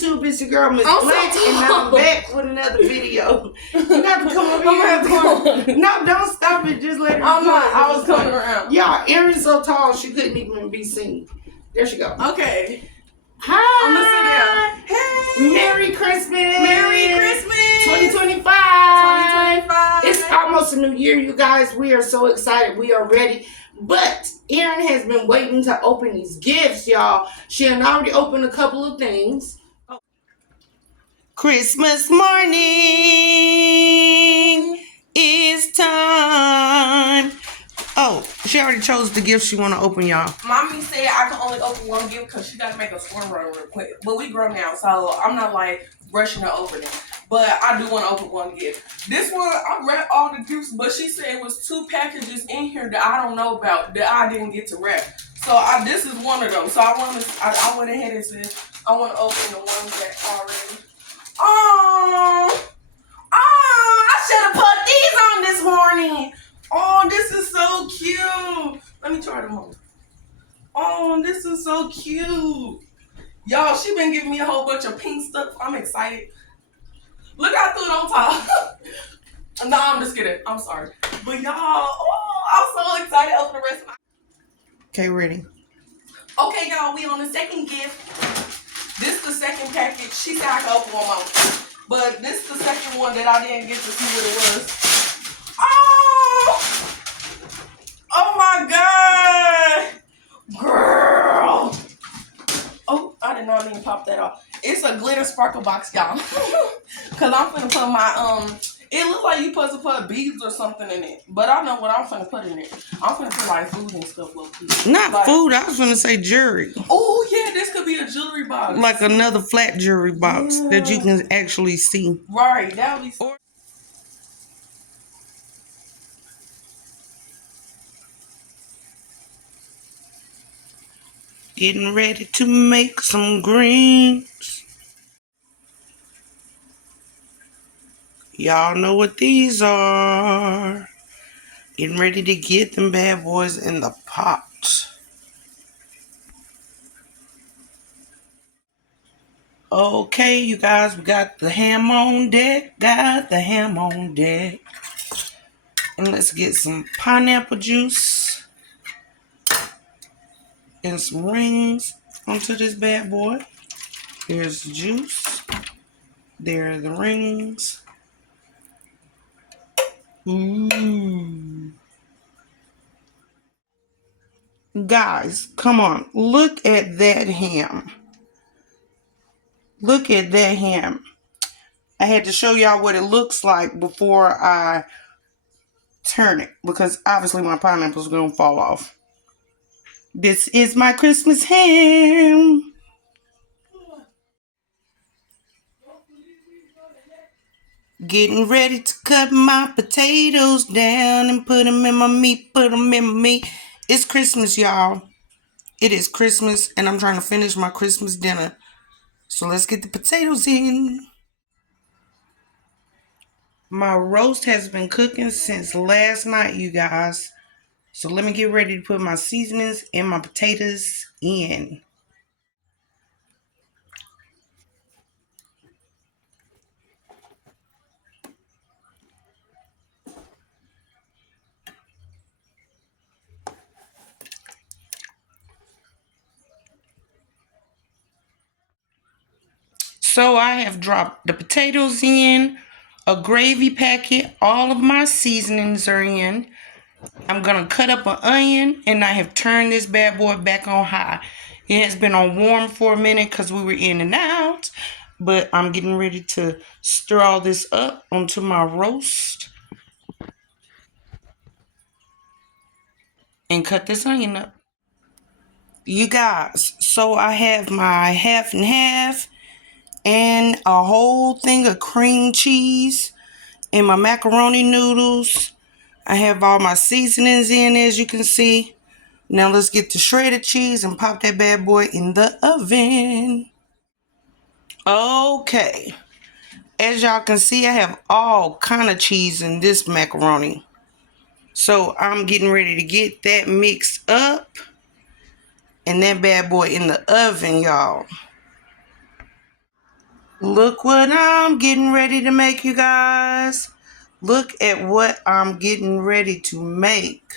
YouTube? It's your girl Miss Blanche, and I'm back with another video. You got to come over here. No, don't stop it. Just let her. I'm not. I was coming around. Y'all, Erin's so tall she couldn't even be seen. There she go. Okay. Hi. I'm gonna sit down. Hey. Merry Christmas. Merry Christmas. 2025. 2025. It's almost a new year, you guys. We are so excited. We are ready. But Erin has been waiting to open these gifts, y'all. She had already opened a couple of things. Christmas morning is time. Oh, she already chose the gift she want to open, y'all. Mommy said I can only open one gift because she got to make a storm run real quick. But we grown now, so I'm not like rushing to open it. But I do want to open one gift. This one, I read all the gifts, but she said it was 2 packages in here that I don't know about that I didn't get to wrap. So this is one of them. So I went ahead and said I want to open the ones that already. Oh, I should have put these on this morning. Oh, this is so cute. Let me try them on. Oh, this is so cute. Y'all, she been giving me a whole bunch of pink stuff. I'm excited. Look, I threw it on top. No, I'm just kidding. I'm sorry. But y'all, I'm so excited over the rest of my... Okay, ready. Okay, y'all, we on the second gift. This is the second package. She said I could open one more. But this is the second one that I didn't get to see what it was. Oh my God. Girl. Oh, I did not mean to pop that off. It's a glitter sparkle box, y'all. Because I'm finna put my, it looks like you supposed to put beads or something in it. But I know what I'm finna put in it. I'm finna put like food and stuff low key. Not like, food, I was gonna say jewelry. Oh yeah, this could be a jewelry box. Like another flat jewelry box that you can actually see. Right, that would be Getting ready to make some greens. Y'all know what these are. Getting ready to get them bad boys in the pot. Okay, you guys, we got the ham on deck. Got the ham on deck. And let's get some pineapple juice and some rings onto this bad boy. Here's the juice. There are the rings. Guys, come on. Look at that ham. Look at that ham. I had to show y'all what it looks like before I turn it, because obviously my pineapple's gonna fall off. This is my Christmas ham. Getting ready to cut my potatoes down and put them in my meat, It's Christmas, y'all. It is Christmas, and I'm trying to finish my Christmas dinner. So let's get the potatoes in. My roast has been cooking since last night, you guys. So let me get ready to put my seasonings and my potatoes in. So I have dropped the potatoes in, a gravy packet, all of my seasonings are in. I'm going to cut up an onion, and I have turned this bad boy back on high. It has been on warm for a minute because we were in and out, but I'm getting ready to stir all this up onto my roast and cut this onion up. You guys, so I have my half and half and a whole thing of cream cheese and my macaroni noodles. I have all my seasonings in, as you can see. Now let's get the shredded cheese and pop that bad boy in the oven. Okay. As y'all can see, I have all kind of cheese in this macaroni. So I'm getting ready to get that mixed up and that bad boy in the oven, y'all. Look what I'm getting ready to make, you guys. Look at what I'm getting ready to make.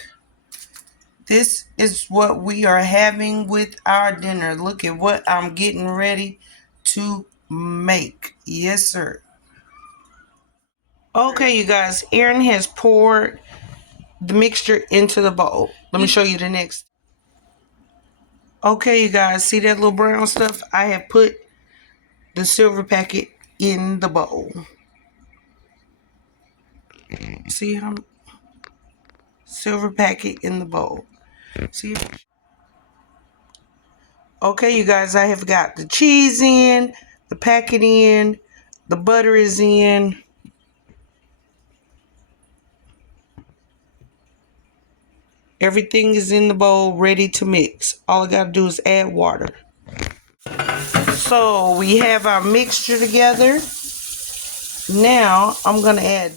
This is what we are having with our dinner. Look at what I'm getting ready to make. Yes, sir. Okay, you guys. Erin has poured the mixture into the bowl. Let me show you the next. Okay, you guys. See that little brown stuff? I have put the silver packet in the bowl. See how silver packet in the bowl. See? Okay, you guys, I have got the cheese in, the packet in, the butter is in. Everything is in the bowl, ready to mix. All I got to do is add water. So we have our mixture together. Now I'm going to add.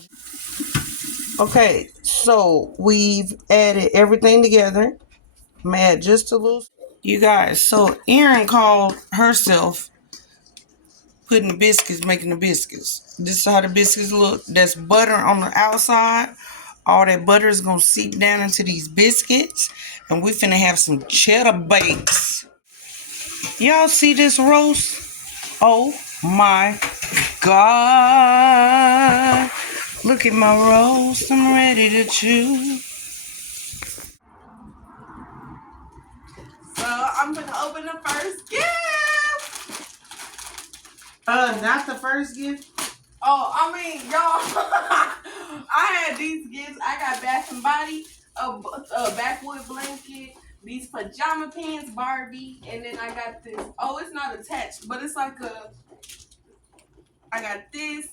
Okay, so we've added everything together. I'm going to add just a little. You guys, so Erin called herself putting the biscuits, making the biscuits. This is how the biscuits look. That's butter on the outside. All that butter is going to seep down into these biscuits. And we finna have some cheddar bakes. Y'all see this roast? Oh my God. Look at my roast. I'm ready to chew. So I'm gonna open the first gift. Not the first gift. Oh, I mean, y'all, I had these gifts. I got Bath and Body, a backwood blanket, these pajama pants, Barbie, and then I got this. Oh, it's not attached, but it's like I got this,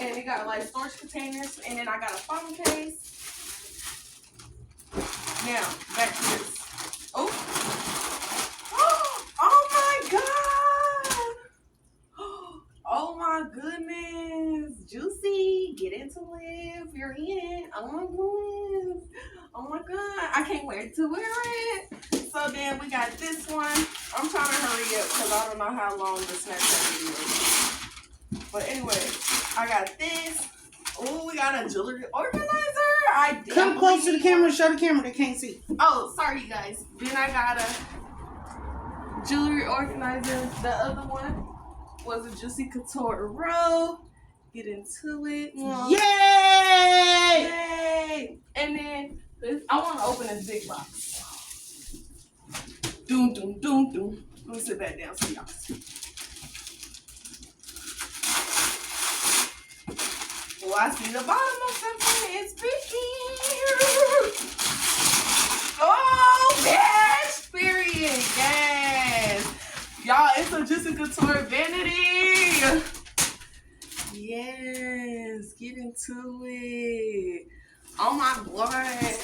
and it got like storage containers, and then I got a phone case. Now, back to this. Oh. Oh my God. Oh my goodness. Juicy. Get into it. You're in it. Oh my goodness. Oh my God. I can't wait to wear it. So then we got this one. I'm trying to hurry up because I don't know how long the Snapchat video is. But anyway, I got this. Oh, we got a jewelry organizer. I did. Come close to the camera. Show the camera. They can't see. Oh, sorry, you guys. Then I got a jewelry organizer. The other one was a Juicy Couture roll. Get into it. Yay! Yay! And then I want to open this big box. Doom, doom, doom, doom. Let me sit back down so y'all can see. Oh, I see the bottom of something. It's picky. Oh, yes! Period. Yes. Y'all, it's a Juicy Couture vanity. Yes. Get into it. Oh, my God.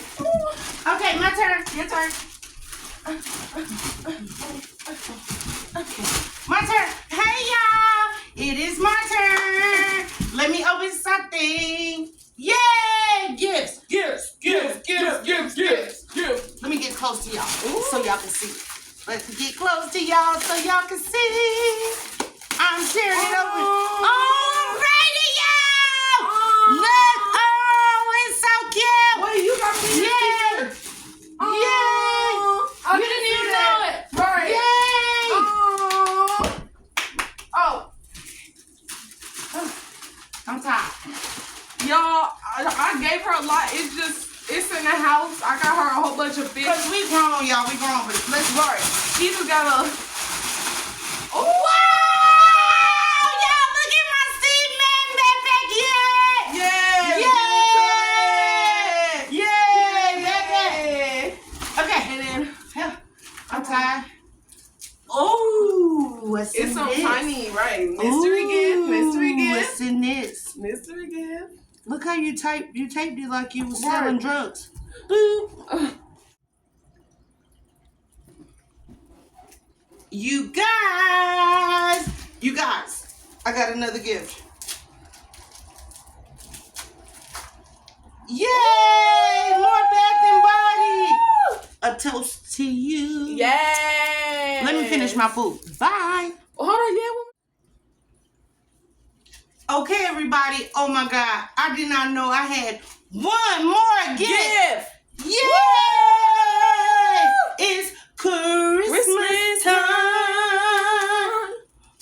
Okay, my turn. Your turn. My turn. Hey, y'all. It is my turn. Let me open something. Yay! Gifts. Gifts. Let me get close to y'all so y'all can see. Let's get close to y'all so y'all can see. I'm tearing it open. Alrighty, y'all. Look. Oh, it's so cute. Wait, you got me. Yay. Yay. I didn't even know it. Right. Yay. Oh. I'm tired. Y'all, I gave her a lot. It's in the house. I got her a whole bunch of fish. Because we grown, y'all. We grown, but let's work. She just got a. Oh, wow! Y'all, look at my Steve Man backpack. Yeah. Yay! Okay. And then I'm tired. Oh, what's in it's so this? tiny, right? Mystery gift. What's in this? Mystery gift. Look how you taped it like you was selling drugs. Boop. You guys, I got another gift. Yay! More Bath and Body. A toast to you. Yay! Let me finish my food. Bye. Hold on, yeah. Okay, everybody. Oh my God. I did not know I had one more gift. Yay! It's Christmas time.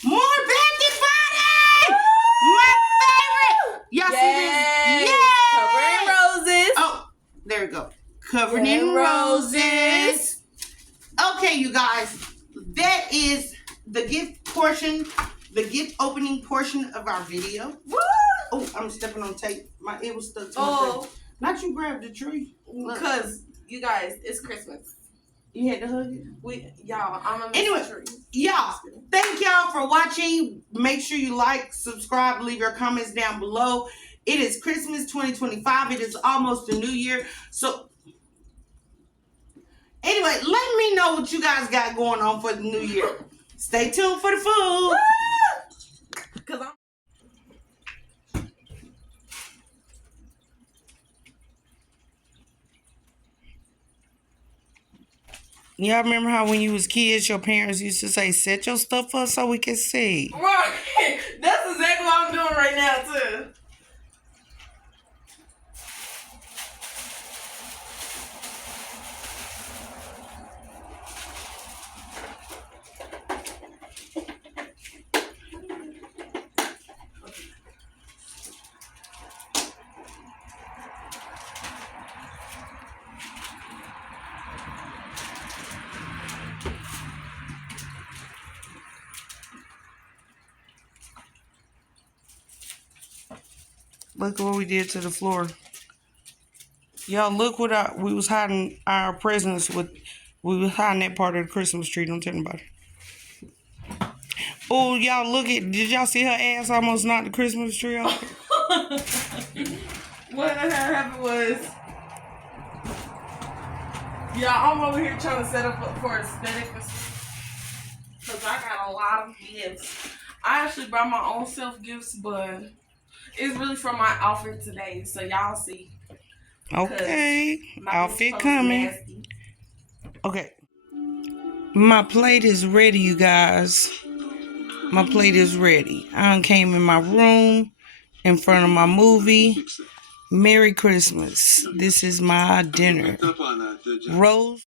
More Betty Bunny! My favorite! Y'all see this? Yay! Covered in roses. Oh, there we go. Covered in roses. Okay, you guys. That is the gift portion, the gift opening portion of our video. Woo! Oh, I'm stepping on tape. It was stuck to my face. Not you grabbed the tree. Because you guys, it's Christmas. You had to hug it? Y'all, I'm gonna Anyway, miss the tree. Y'all, thank y'all for watching. Make sure you like, subscribe, leave your comments down below. It is Christmas 2025. It is almost the new year. So, anyway, let me know what you guys got going on for the new year. Stay tuned for the food. Because I'm Y'all remember how when you was kids, your parents used to say, set your stuff up so we can see? right. That's exactly what I'm doing right now, too. Look what we did to the floor. Y'all, look what we was hiding our presents with. We was hiding that part of the Christmas tree. Don't tell nobody. Oh, y'all, look at. Did y'all see her ass almost knocked the Christmas tree off? What happened was, yeah, I'm over here trying to set up for aesthetic because I got a lot of gifts. I actually brought my own self gifts, but it's really from my outfit today, so y'all see. Okay. My Outfit clothes coming. nasty. Okay. My plate is ready, you guys. My plate is ready. I done came in my room in front of my movie. Merry Christmas. This is my dinner. Rose.